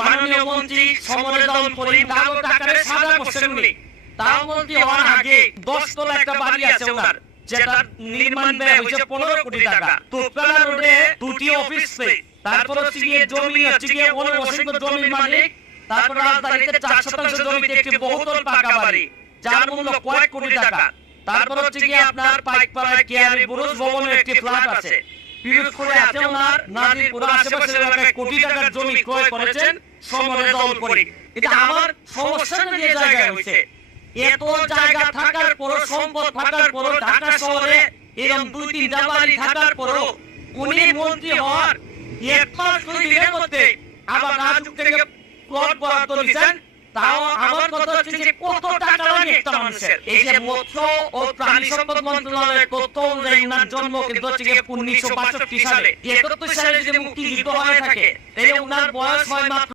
মাননীয় মন্ত্রী সমরেদন করি কালো টাকারে সাদা করছেন উনি। তাও মন্ত্রী হওয়ার আগে 10 তলা একটা বাড়ি আছে ওনার, যেটা নির্মাণ ব্যয় হয়েছে 15 কোটি টাকা। তোপখানা রোডে 2টি অফিস পেয়ে, তারপর হচ্ছে গিয়ে জমি হচ্ছে গিয়ে অসংখ্য জমির মালিক, তারপর রাজধানীতে 4 শতাংশ জমিতে একটি বহুতল পাকা বাড়ি যার মূল্য কয়েক কোটি টাকা। তারপর হচ্ছে গিয়ে আপনার পাইকপাড়ায় কেয়ারি বুরুজ ভবনের একটি ফ্ল্যাট আছে। পিরোজপুরে আছে ওনার, নাজিরপুর আশেপাশের এলাকায় কোটি টাকার জমি ক্রয় করেছেন সমরেদন করি। এটা আমার সমস্যা যে জায়গায় হয়েছে, এত জায়গা থাকার পরও, সম্পদ থাকার পরও, ঢাকা শহরে এরকম 2-3টা বাড়ি থাকার পরও উনি মন্ত্রী হওয়ার 1 মাস 2 দিনের মধ্যে আবার রাজুক থেকে প্লট বরাদ্দ দিয়েছেন। তাও আমার কথা হচ্ছে যে কত টাকা লাগে একটা মানুষের। এই যে মৎস্য ও প্রাণী সম্পদ মন্ত্রণালয়ের তথ্য অনুযায়ী ওনার জন্ম কিন্তু হচ্ছে 1962 সালে। 71 সালে যদি মুক্তিযুদ্ধ হয়ে থাকে তাহলে ওনার বয়স হয় মাত্র